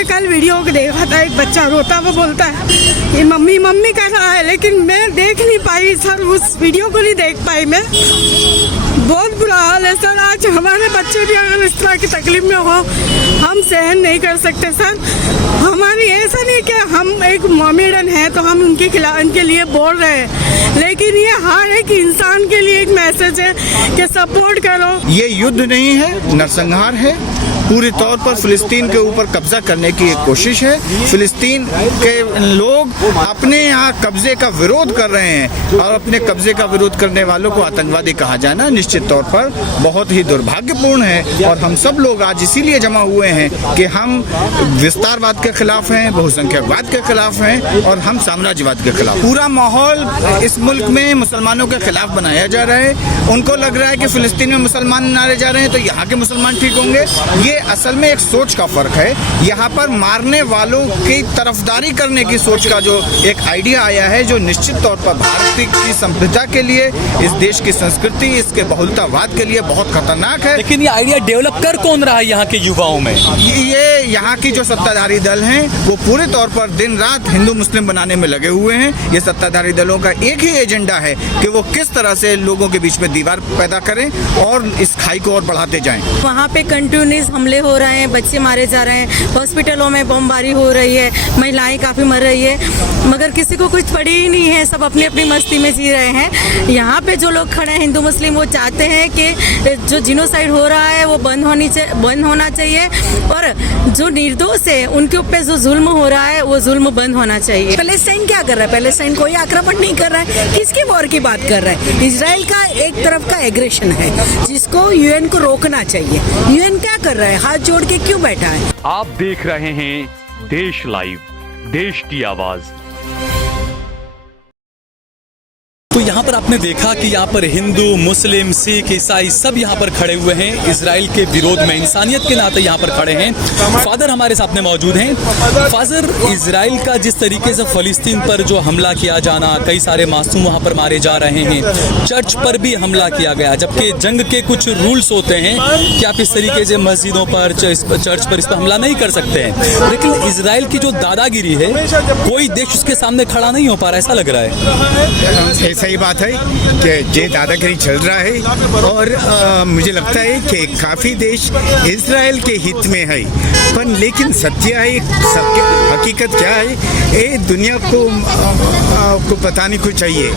मैंने कल वीडियो को देखा था, एक बच्चा रोता हुआ बोलता है कि मम्मी मम्मी कह रहा है, लेकिन मैं देख नहीं पाई सर, उस वीडियो को नहीं देख पाई मैं। बहुत बुरा हाल है सर। आज हमारे बच्चे भी अगर इस तरह की तकलीफ में हो, हम सहन नहीं कर सकते सर। हमारी ऐसा नहीं कि हम एक मोमेडन है तो हम उनके खिलाफ उनके लिए बोल रहे हैं, लेकिन ये हर एक इंसान के लिए एक मैसेज है कि सपोर्ट करो। ये युद्ध नहीं है, नरसंहार है। पूरे तौर पर फिलिस्तीन के ऊपर कब्जा करने की एक कोशिश है। फिलिस्तीन के लोग अपने यहाँ कब्जे का विरोध कर रहे हैं और अपने कब्जे का विरोध करने वालों को आतंकवादी कहा जाना निश्चित तौर पर बहुत ही दुर्भाग्यपूर्ण है। और हम सब लोग आज इसीलिए जमा हुए हैं कि हम विस्तारवाद के खिलाफ हैं, बहुसंख्यकवाद के खिलाफ हैं और हम साम्राज्यवाद के खिलाफ। पूरा माहौल इस मुल्क में मुसलमानों के खिलाफ बनाया जा रहा है। उनको लग रहा है कि फिलिस्तीन में मुसलमान मारे जा रहे हैं तो यहाँ के मुसलमान ठीक होंगे। ये असल में एक सोच का फर्क है। यहाँ पर मारने वालों की तरफदारी करने की सोच का जो एक आइडिया आया है, जो निश्चित तौर पर भारत की संप्रभुता के लिए, इस देश की संस्कृति, इसके बहुलतावाद के लिए बहुत खतरनाक है। लेकिन ये आइडिया डेवलप कर कौन रहा है यहाँ के युवाओं में? ये यहाँ की जो सत्ताधारी दल हैं वो पूरे तौर पर दिन रात हिंदू मुस्लिम बनाने में लगे हुए हैं। ये सत्ताधारी दलों का एक ही एजेंडा है कि वो किस तरह से लोगों के बीच में दीवार पैदा करें और इस खाई को और बढ़ाते जाएं। वहाँ पे कंटिन्यूस हमले हो रहे हैं, बच्चे मारे जा रहे हैं, हॉस्पिटलों में बमबारी हो रही है, महिलाएं काफ़ी मर रही है, मगर किसी को कुछ पड़ी ही नहीं है। सब अपनी अपनी मस्ती में जी रहे हैं। यहाँ पे जो लोग खड़े हैं हिंदू मुस्लिम, वो चाहते हैं कि जो जिनोसाइड हो रहा है वो बंद होना चाहिए और जो निर्दोष है उनके ऊपर जो जुल्म हो रहा है वो जुल्म बंद होना चाहिए। पैलेस्टाइन क्या कर रहा है? पैलेस्टाइन कोई आक्रमण नहीं कर रहा है। किसकी वॉर की बात कर रहा है? इजराइल का एक तरफ का एग्रेशन है जिसको यूएन को रोकना चाहिए। यूएन क्या कर रहा है? हाथ जोड़ के क्यों बैठा है? आप देख रहे हैं देश लाइव, देश की आवाज। तो यहाँ पर आपने देखा कि यहाँ पर हिंदू, मुस्लिम, सिख, ईसाई सब यहाँ पर खड़े हुए हैं इजराइल के विरोध में, इंसानियत के नाते यहाँ पर खड़े हैं। फादर हमारे साथ में मौजूद हैं। फादर, इजराइल का जिस तरीके से फलस्तीन पर जो हमला किया जाना, कई सारे मासूम वहाँ पर मारे जा रहे हैं, चर्च पर भी हमला किया गया, जबकि जंग के कुछ रूल्स होते हैं कि आप इस तरीके से मस्जिदों पर, चर्च पर इस पर हमला नहीं कर सकते हैं। लेकिन इजराइल की जो दादागिरी है, कोई देश उसके सामने खड़ा नहीं हो पा रहा, ऐसा लग रहा है। सही बात है कि ये दादागिरी चल रहा है और मुझे लगता है कि काफ़ी देश इजराइल के हित में है, पर लेकिन सत्य है, सबके हकीकत क्या है ये दुनिया को बताने को चाहिए।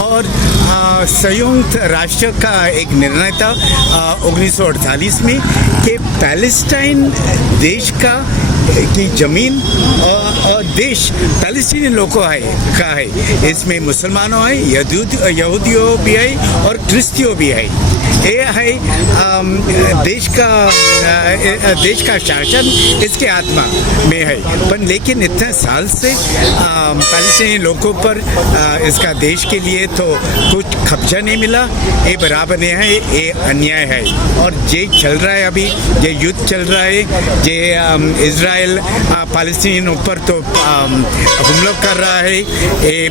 और संयुक्त राष्ट्र का एक निर्णय था 1948 में कि पैलेस्टाइन देश की जमीन और देश पैलेस्टीनी लोगों का है। इसमें मुसलमानों है, यहूदियों भी है और क्रिस्तियों भी है। ये है देश का शासन इसके आत्मा में है। पर लेकिन इतने साल से पैलेस्टीनी लोगों पर इसका देश के लिए तो कुछ कब्जा नहीं मिला। ये बराबर नहीं है, ये अन्याय है। और ये चल रहा है, अभी ये युद्ध चल रहा है, ये इजराइल पैलेस्टीनियों पर तो हमला कर रहा है। ये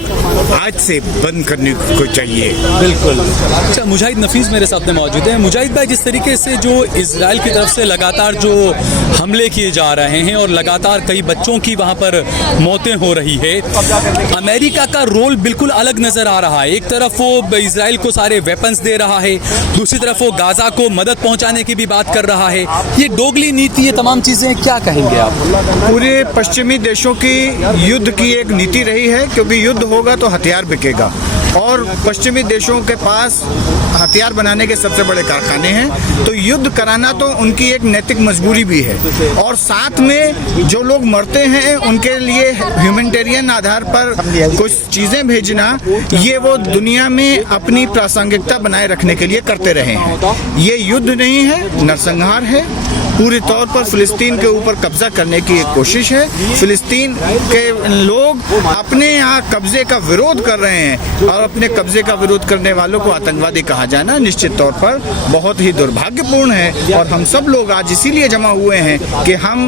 आज से बंद करने को चाहिए। बिल्कुल। अच्छा, मुजाहिद नफीस मेरे साथ में मौजूद है। मुजाहिद भाई, जिस तरीके से जो इजराइल की तरफ से लगातार जो हमले किए जा रहे हैं और लगातार कई बच्चों की वहां पर मौतें हो रही है, अमेरिका का रोल बिल्कुल अलग नजर आ रहा है। एक तरफ वो इजराइल को सारे वेपन्स दे रहा है, दूसरी तरफ वो गाजा को मदद पहुंचाने की भी बात कर रहा है। ये दोगली नीति, ये तमाम चीजें क्या कहेंगे आप? पूरे पश्चिमी देशों की युद्ध की एक नीति रही है, क्योंकि युद्ध होगा तो हथियार बिकेगा और पश्चिमी देशों के पास हथियार बनाने के सबसे बड़े कारखाने हैं। तो युद्ध कराना तो उनकी एक नैतिक मजबूरी भी है और साथ में जो लोग मरते हैं उनके लिए ह्यूमैनिटेरियन आधार पर कुछ चीज़ें भेजना, ये वो दुनिया में अपनी प्रासंगिकता बनाए रखने के लिए करते रहे हैं। ये युद्ध नहीं है, नरसंहार है। पूरे तौर पर फिलिस्तीन के ऊपर कब्जा करने की एक कोशिश है। फिलिस्तीन के लोग अपने यहाँ कब्जे का विरोध कर रहे हैं और अपने कब्जे का विरोध करने वालों को आतंकवादी कहा जाना निश्चित तौर पर बहुत ही दुर्भाग्यपूर्ण है। और हम सब लोग आज इसीलिए जमा हुए हैं कि हम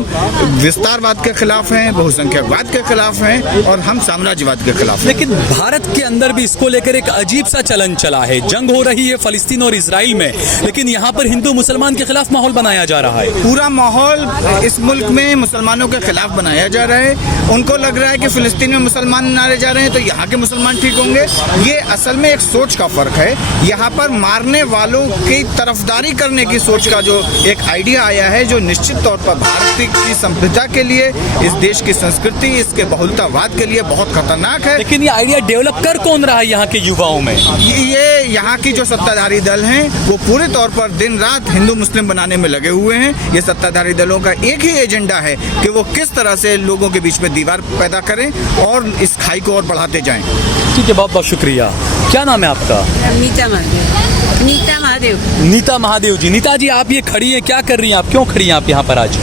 विस्तारवाद के खिलाफ हैं, बहुसंख्यकवाद के खिलाफ हैं और हम साम्राज्यवाद के खिलाफ हैं। लेकिन भारत के अंदर भी इसको लेकर एक अजीब सा चलन चला है। जंग हो रही है फिलिस्तीन और इजराइल में, लेकिन यहाँ पर हिंदू मुसलमान के खिलाफ माहौल बनाया जा रहा है। पूरा माहौल इस मुल्क में मुसलमानों के खिलाफ बनाया जा रहा है। उनको लग रहा है कि फ़िलिस्तीन में मुसलमान मारे जा रहे हैं तो यहाँ के मुसलमान ठीक होंगे। ये असल में एक सोच का फ़र्क है। यहाँ पर मारने वालों की तरफदारी करने की सोच का जो एक आइडिया आया है, जो निश्चित तौर पर भारत की संप्रभुता के लिए, इस देश की संस्कृति, इसके बहुलतावाद के लिए बहुत खतरनाक है। लेकिन ये आइडिया डेवलप कर कौन रहा है यहाँ के युवाओं में? ये यहाँ की जो सत्ताधारी दल हैं वो पूरे तौर पर दिन रात हिंदू मुस्लिम बनाने में लगे हुए हैं। ये सत्ताधारी दलों का एक ही एजेंडा है कि वो किस तरह से लोगों के बीच में दीवार पैदा करें और इस खाई को और बढ़ाते जाएं। ठीक है, बहुत बहुत शुक्रिया। क्या नाम है आपका? नीता महादेव। नीता महादेव। नीता महादेव जी। नीता जी, आप ये खड़ी हैं, क्या कर रही हैं आप? क्यों खड़ी हैं आप यहाँ पर आज?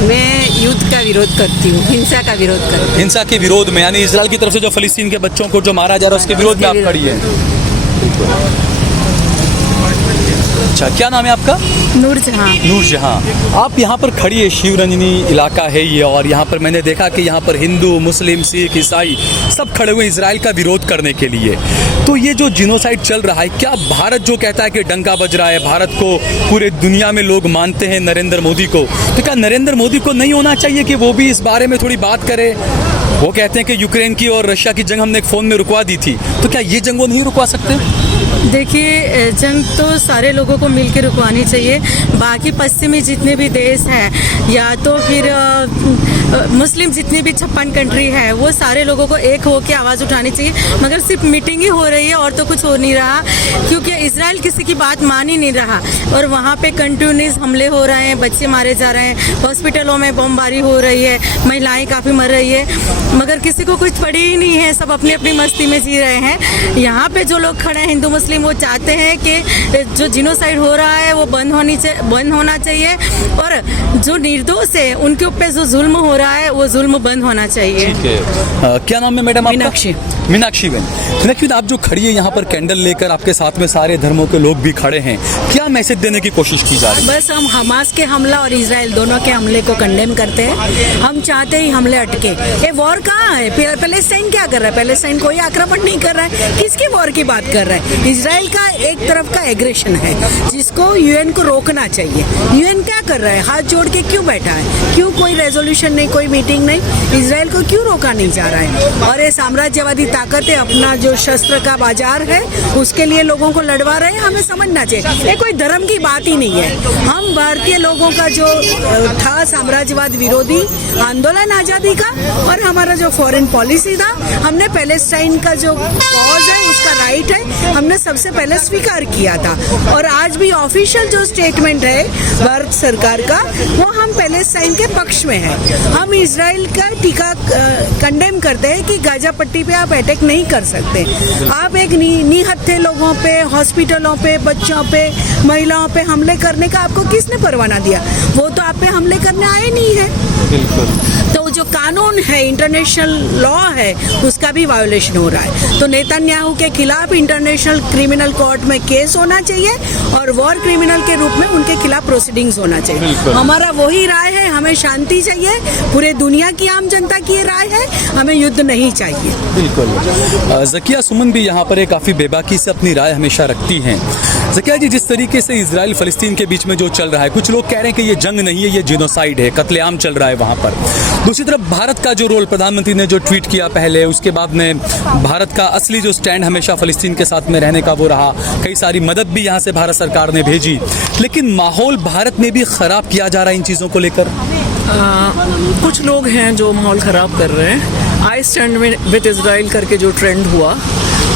मैं युद्ध का विरोध करती हूँ, हिंसा का विरोध करती हूँ। हिंसा के विरोध में, यानी इजराइल की तरफ से जो फलस्तीन के बच्चों को जो मारा जा रहा है उसके विरोध में आप खड़ी हैं। अच्छा, क्या नाम है आपका? नूरजहां। नूरजहां। आप यहाँ पर खड़ी है, शिवरंजनी इलाका है ये, और यहाँ पर मैंने देखा कि यहाँ पर हिंदू, मुस्लिम, सिख, ईसाई सब खड़े हुए इजराइल का विरोध करने के लिए। तो ये जो जिनोसाइड चल रहा है, क्या भारत जो कहता है कि डंका बज रहा है, भारत को पूरे दुनिया में लोग मानते हैं नरेंद्र मोदी को, तो क्या नरेंद्र मोदी को नहीं होना चाहिए कि वो भी इस बारे में थोड़ी बात करे? वो कहते हैं कि यूक्रेन की और रशिया की जंग हमने एक फ़ोन में रुकवा दी थी, तो क्या ये जंग वो नहीं रुकवा सकते? देखिए, जंग तो सारे लोगों को मिलकर रुकवानी चाहिए। बाकी पश्चिमी जितने भी देश हैं या तो फिर मुस्लिम जितनी भी 56 कंट्री है, वो सारे लोगों को एक होकर आवाज़ उठानी चाहिए। मगर सिर्फ मीटिंग ही हो रही है और तो कुछ हो नहीं रहा, क्योंकि इजराइल किसी की बात मान ही नहीं रहा और वहाँ पे कंटिन्यूस हमले हो रहे हैं, बच्चे मारे जा रहे हैं, हॉस्पिटलों में बमबारी हो रही है, महिलाएं काफ़ी मर रही है, मगर किसी को कुछ पड़ी ही नहीं है। सब अपनी अपनी मस्ती में जी रहे हैं। यहाँ पे जो लोग खड़े हैं हिंदू मुस्लिम, वो चाहते हैं कि जो जिनोसाइड हो रहा है वो बंद होना चाहिए और जो निर्दोष है उनके ऊपर जो जुल्म हो रहा है वो जुल्म बंद होना चाहिए। ठीक है। क्या नाम है मैडम आपका? मीनाक्षी। मीनाक्षी बहन। मीनाक्षी, आप जो खड़ी है यहाँ पर कैंडल लेकर, आपके साथ में सारे धर्मों के लोग भी खड़े हैं, क्या मैसेज देने की कोशिश की जा रही है? बस हम हमास के हमला और इजराइल दोनों के हमले को कंडेम करते हैं। हम चाहते ही हमले अटके। ये वॉर कहाँ है? पैलेस्टाइन क्या कर रहा है? पैलेस्टाइन कोई आक्रमण नहीं कर रहा है। किसकी वॉर की बात कर रहा है? इजराइल का एक तरफ का एग्रेशन है जिसको यूएन को रोकना चाहिए। यूएन क्या कर रहा है? हाथ जोड़ के क्यों बैठा है? क्यों कोई रेजोल्यूशन नहीं, कोई मीटिंग नहीं? इजराइल को क्यों रोका नहीं जा रहा है? और ये साम्राज्यवादी ताकतें अपना जो शस्त्र का बाजार है उसके लिए लोगों को लड़वा रहे हैं। हमें समझना चाहिए ये कोई धर्म की बात ही नहीं है। हम भारतीय लोगों का जो था साम्राज्यवाद विरोधी आंदोलन आज़ादी का और हमारा जो फॉरेन पॉलिसी था, हमने पैलेस्टाइन का जो कॉज है, उसका राइट है, हमने सबसे पहले स्वीकार किया था। और आज भी ऑफिशियल जो स्टेटमेंट है भारत सरकार का, वो हम पैलेस्टाइन के पक्ष में है। हम इजराइल का टीका कंडेम करते हैं कि गाजा पट्टी पे आप अटैक नहीं कर सकते। आप एक निहत्थे लोगों पे, हॉस्पिटलों पे, बच्चों पे, महिलाओं पे हमले करने का आपको किसने परवाना दिया? वो तो आप पे हमले करने आए नहीं है। तो जो कानून है, इंटरनेशनल लॉ है, उसका भी वायोलेशन हो रहा है। तो नेतन्याहू के खिलाफ इंटरनेशनल क्रिमिनल कोर्ट में केस होना चाहिए और वॉर क्रिमिनल के रूप में उनके खिलाफ प्रोसीडिंग्स होना चाहिए। हमारा वही राय है, हमें शांति चाहिए। पूरे दुनिया की आम जनता की राय है, हमें युद्ध नहीं चाहिए। बिल्कुल। ज़किया सुमन भी यहाँ पर काफ़ी बेबाकी से अपनी राय हमेशा रखती हैं। ज़किया जी, जिस तरीके से इजराइल फ़लस्तीन के बीच में जो चल रहा है, कुछ लोग कह रहे हैं कि ये जंग नहीं है, ये जिनोसाइड है, कत्लेआम चल रहा है वहाँ पर। दूसरी तरफ भारत का जो रोल, प्रधानमंत्री ने जो ट्वीट किया पहले, उसके बाद में भारत का असली जो स्टैंड हमेशा फ़लस्तीन के साथ में रहने का वो रहा। कई सारी मदद भी यहाँ से भारत सरकार ने भेजी, लेकिन माहौल भारत में भी ख़राब किया जा रहा है इन चीज़ों को लेकर। कुछ लोग हैं जो माहौल ख़राब कर रहे हैं। आई स्टैंड विद इजराइल करके जो ट्रेंड हुआ,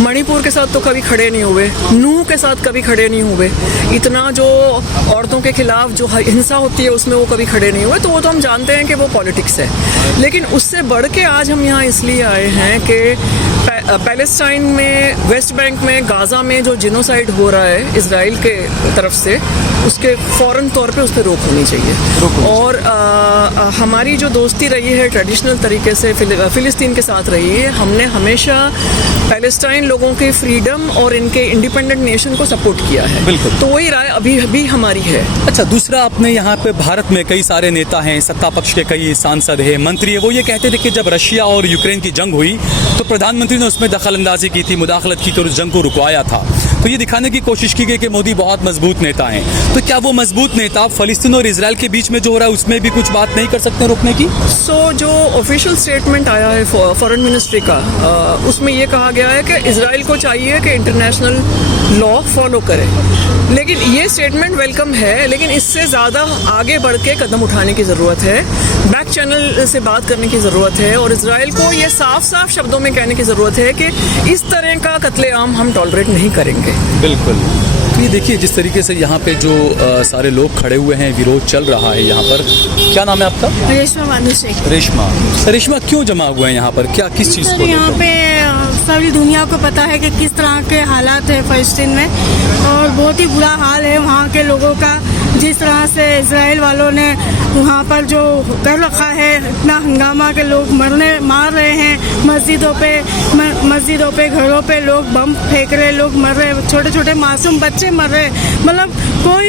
मणिपुर के साथ तो कभी खड़े नहीं हुए, नूह के साथ कभी खड़े नहीं हुए। इतना जो औरतों के खिलाफ जो हिंसा होती है उसमें वो कभी खड़े नहीं हुए। तो वो तो हम जानते हैं कि वो पॉलिटिक्स है, लेकिन उससे बढ़ के आज हम यहाँ इसलिए आए हैं कि पैलेस्टाइन में, वेस्ट बैंक में, गाज़ा में जो जिनोसाइड हो रहा है इजराइल के तरफ से, उसके फ़ौरन तौर पे उस पर रोक होनी चाहिए। और हमारी जो दोस्ती रही है ट्रेडिशनल तरीके से फ़िलिस्तीन के साथ रही है। हमने हमेशा पैलेस्टाइन लोगों के फ्रीडम और इनके इंडिपेंडेंट नेशन को सपोर्ट किया है। बिल्कुल। तो वही राय अभी भी हमारी है। अच्छा, दूसरा, आपने यहाँ पे भारत में कई सारे नेता हैं, सत्ता पक्ष के कई सांसद हैं, मंत्री हैं, वो ये कहते थे कि जब रशिया और यूक्रेन की जंग हुई तो प्रधानमंत्री ने उसमें दखल अंदाजी की थी, मुदाखलत की, तो उस जंग को रुकवाया था। तो ये दिखाने की कोशिश की गई कि मोदी बहुत मजबूत नेता हैं। तो क्या वो मजबूत नेता फलस्तीन और इजराइल के बीच में जो हो रहा है उसमें भी कुछ बात नहीं कर सकते रोकने की? जो ऑफिशियल स्टेटमेंट आया है फॉरेन मिनिस्ट्री का, उसमें ये कहा गया है कि इजराइल को चाहिए कि इंटरनेशनल लॉ फॉलो करे। लेकिन ये स्टेटमेंट वेलकम है, लेकिन इससे ज़्यादा आगे बढ़ के कदम उठाने की ज़रूरत है, बैक चैनल से बात करने की ज़रूरत है और इजराइल को ये साफ साफ शब्दों में कहने की ज़रूरत है कि इस तरह का कत्लेआम हम टॉलरेट नहीं करेंगे। बिल्कुल। तो ये देखिए जिस तरीके से यहाँ पे जो सारे लोग खड़े हुए हैं, विरोध चल रहा है यहाँ पर। क्या नाम है आपका? रेशमा मानू शेख। रेशमा क्यों जमा हुए हैं यहाँ पर, क्या किस चीज़ को? यहाँ पे सारी दुनिया को पता है कि किस तरह के हालात है फलस्तीन में और बहुत ही बुरा हाल है वहाँ के लोगों का। जिस तरह से इजराइल वालों ने वहाँ पर जो कर रखा है, इतना हंगामा के लोग मार रहे हैं मस्जिदों पे घरों पे लोग बम फेंक रहे, लोग मर रहे, छोटे छोटे मासूम बच्चे मर रहे। मतलब कोई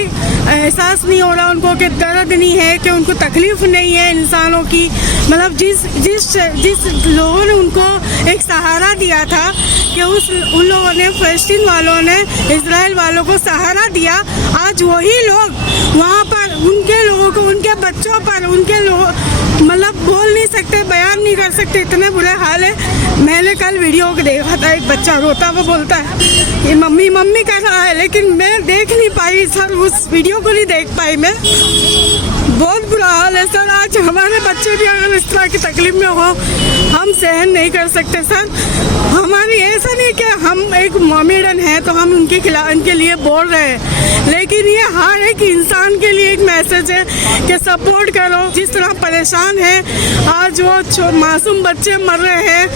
एहसास नहीं हो रहा उनको कि दर्द नहीं है, कि उनको तकलीफ नहीं है इंसानों की। मतलब जिस लोगों ने उनको एक सहारा दिया था कि उन लोगों ने, फलस्तीन वालों ने इजराइल वालों को सहारा दिया, आज वही लोग वहाँ पर उनके लोगों को, उनके बच्चों पर, उनके लोग मतलब बोल नहीं सकते, बयान नहीं कर सकते, इतने बुरे हाल है। मैंने कल वीडियो को देखा था, एक बच्चा रोता हुआ बोलता है कि मम्मी मम्मी कर रहा है, लेकिन मैं देख नहीं पाई सर, उस वीडियो को नहीं देख पाई मैं। बहुत बुरा हाल है सर। आज हमारे बच्चे भी अगर इस तरह की तकलीफ में हो, हम सहन नहीं कर सकते सर। हमारी ऐसा नहीं कि हम एक मोमेडन है तो हम उनके खिलाफ, उनके लिए बोल रहे हैं, लेकिन ये हर एक इंसान के लिए एक मैसेज है कि सपोर्ट करो। जिस तरह परेशान है आज वो मासूम बच्चे मर रहे हैं,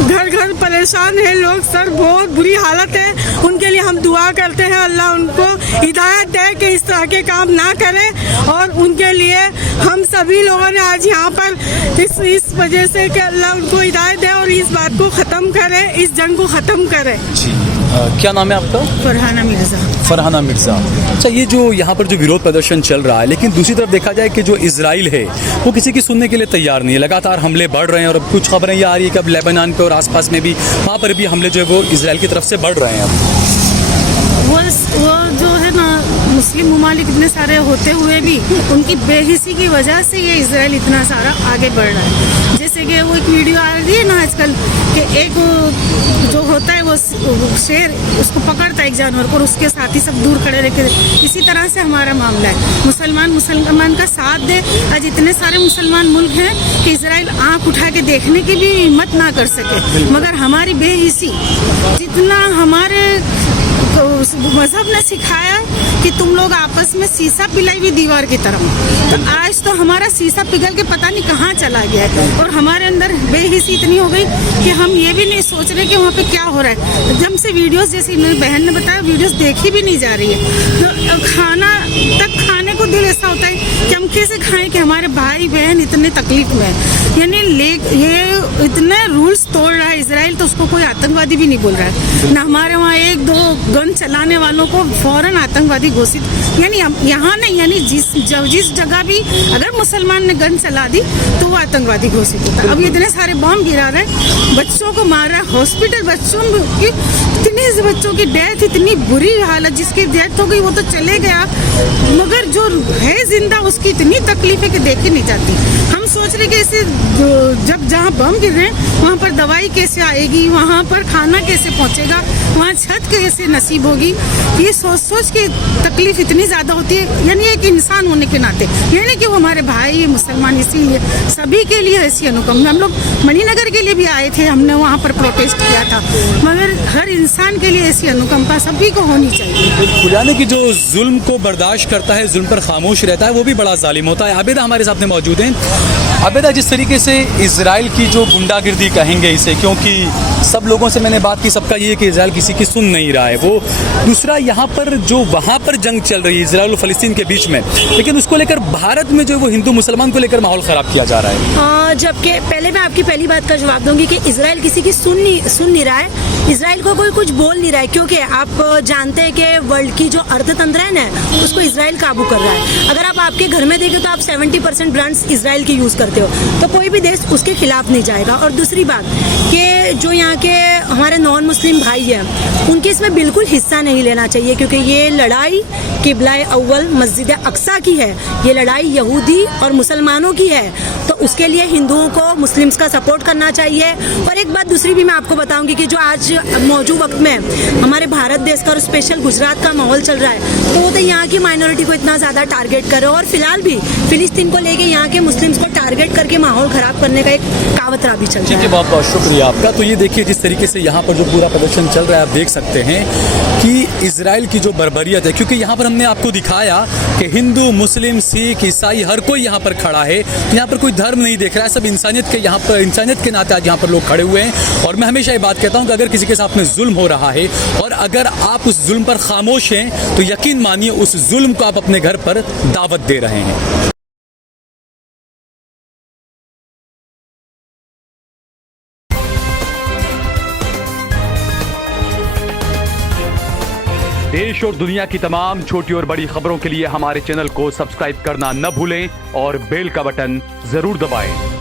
घर घर परेशान है लोग सर, बहुत बुरी हालत है। उनके लिए हम दुआ करते हैं, अल्लाह उनको हिदायत दे कि इस तरह के काम ना करें और उनके लिए हम सभी लोगों ने आज यहाँ पर इस वजह से कि अल्लाह उनको हिदायत दे और इस बात को ख़त्म करे, इस जंग को ख़त्म करे। क्या नाम है आपका? फरहाना मिर्ज़ा। अच्छा, ये जो यहाँ पर जो विरोध प्रदर्शन चल रहा है, लेकिन दूसरी तरफ देखा जाए कि जो इजराइल है वो किसी की सुनने के लिए तैयार नहीं है। लगातार हमले बढ़ रहे हैं और अब कुछ खबरें ये आ रही है कि अब लेबनान पे और आसपास में भी, वहाँ पर भी हमले जो है वो इजराइल की तरफ से बढ़ रहे हैं। अब वो जो है ना, मुस्लिम ममालिक इतने सारे होते हुए भी उनकी बेहिसी की वजह से ये इजराइल इतना सारा आगे बढ़ रहा है। जैसे कि वो एक वीडियो आ रही है ना आजकल कि एक जो होता है वो शेर उसको पकड़ता है एक जानवर को और उसके साथ ही सब दूर खड़े रहते। इसी तरह से हमारा मामला है, मुसलमान का साथ दे। आज इतने सारे मुसलमान मुल्क हैं कि इजराइल आंख उठा के देखने की भी हिम्मत ना कर सके, मगर हमारी बेहिसी, जितना हमारे मजहब ने सिखाया कि तुम लोग आपस में शीशा पिलाई हुई दीवार की तरह, तो आज तो हमारा शीशा पिघल के पता नहीं कहाँ चला गया है और हमारे अंदर बेहिसी इतनी हो गई कि हम ये भी नहीं सोच रहे कि वहाँ पे क्या हो रहा है। जब से वीडियोस, जैसे मेरी बहन ने बताया, वीडियोस देखी भी नहीं जा रही है। तो खाना तक खाने को दिल ऐसा होता है कि हम कैसे खाएं कि हमारे भाई बहन इतने तकलीफ में है। यानी ये इतने रूल्स तोड़ रहा है इजराइल, तो उसको कोई आतंकवादी भी नहीं बोल रहा है ना। हमारे वहाँ एक दो गन चलाने वालों को फौरन आतंकवादी घोषित, यानी यहाँ नहीं, यानी जिस जगह भी अगर मुसलमान ने गन चला दी तो वो आतंकवादी घोषित होता है। अब इतने सारे बम गिरा रहे, बच्चों को मार रहा है, हॉस्पिटल बच्चों की डेथ, इतनी बुरी हालत, जिसकी डेथ हो गई वो तो चले गया, मगर जो है जिंदा उसकी इतनी तकलीफ है कि देखी नहीं जाती। हम सोच रहे कि ऐसे जब जहाँ बम गिर रहे हैं वहाँ पर दवाई कैसे आएगी, वहाँ पर खाना कैसे पहुँचेगा, वहाँ छत कैसे नसीब होगी, ये सोच के तकलीफ इतनी ज़्यादा होती है। यानी एक इंसान होने के नाते, यानी कि वो हमारे भाई मुसलमान, इसीलिए सभी के लिए ऐसी अनुकंपा। हम लोग मणिनगर के लिए भी आए थे, हमने वहाँ पर प्रोटेस्ट किया था, मगर हर इंसान के लिए ऐसी अनुकंपा सभी को होनी चाहिए। यानी कि जो जुल्म को बर्दाश्त करता है, जुल्म पर खामोश रहता है, वो भी बड़ा जालिम होता है। आबिदा हमारे सामने मौजूद हैं। आबिदा, जिस तरीके से इजराइल की जो गुंडागिर्दी कहेंगे इसे, क्योंकि सब लोगों से मैंने बात की, सबका ये है कि इजराइल किसी की सुन नहीं रहा है। वो दूसरा, यहाँ पर जो वहाँ पर जंग चल रही है इजराइल और फलस्तीन के बीच में, लेकिन उसको लेकर भारत में जो वो हिंदू मुसलमान को लेकर माहौल ख़राब किया जा रहा है। जबकि पहले मैं आपकी पहली बात का जवाब दूंगी कि इजराइल किसी की सुन नहीं रहा है, इजराइल को कोई कुछ बोल नहीं रहा है, क्योंकि आप जानते हैं कि वर्ल्ड की जो अर्थतंत्र है ना, उसको इजराइल काबू कर रहा है। अगर आप आपके घर में देखें तो आप 70% ब्रांड्स इजराइल की यूज़ करते हो, तो कोई भी देश उसके खिलाफ नहीं जाएगा। और दूसरी बात कि जो यहाँ के हमारे नॉन मुस्लिम भाई हैं उनके इसमें बिल्कुल हिस्सा नहीं लेना चाहिए, क्योंकि ये लड़ाई किबला अव्वल मस्जिद अक्सा की है, ये लड़ाई यहूदी और मुसलमानों की है। तो उसके लिए हिंदुओं को मुस्लिम्स का सपोर्ट करना चाहिए। और एक बात दूसरी भी मैं आपको बताऊंगी कि जो आज मौजूद वक्त में हमारे भारत देश का और स्पेशल गुजरात का माहौल चल रहा है, तो वो तो यहाँ की माइनॉरिटी को इतना ज़्यादा टारगेट कर रहे हो, और फिलहाल भी फिलिस्तीन को लेके यहाँ के मुस्लिम्स को टारगेट करके माहौल खराब करने का एक कावतरा भी चल रहा है। बहुत बहुत शुक्रिया आपका। तो ये देखिए जिस तरीके से यहाँ पर जो पूरा प्रदर्शन चल रहा है, आप देख सकते हैं कि इजराइल की जो बर्बरियत है, क्योंकि यहाँ पर हमने आपको दिखाया कि हिंदू, मुस्लिम, सिख, ईसाई हर कोई यहाँ पर खड़ा है। यहाँ पर कोई धर्म नहीं देख रहा है, सब इंसानियत के यहाँ पर इंसानियत के नाते आज यहाँ पर लोग खड़े हुए हैं। और मैं हमेशा ये बात कहता हूँ कि अगर किसी के साथ में जुल्म हो रहा है और अगर आप उस जुल्म पर खामोश हैं तो यकीन मानिए उस जुल्म को आप अपने घर पर दावत दे रहे हैं। देश और दुनिया की तमाम छोटी और बड़ी खबरों के लिए हमारे चैनल को सब्सक्राइब करना न भूलें और बेल का बटन जरूर दबाएं।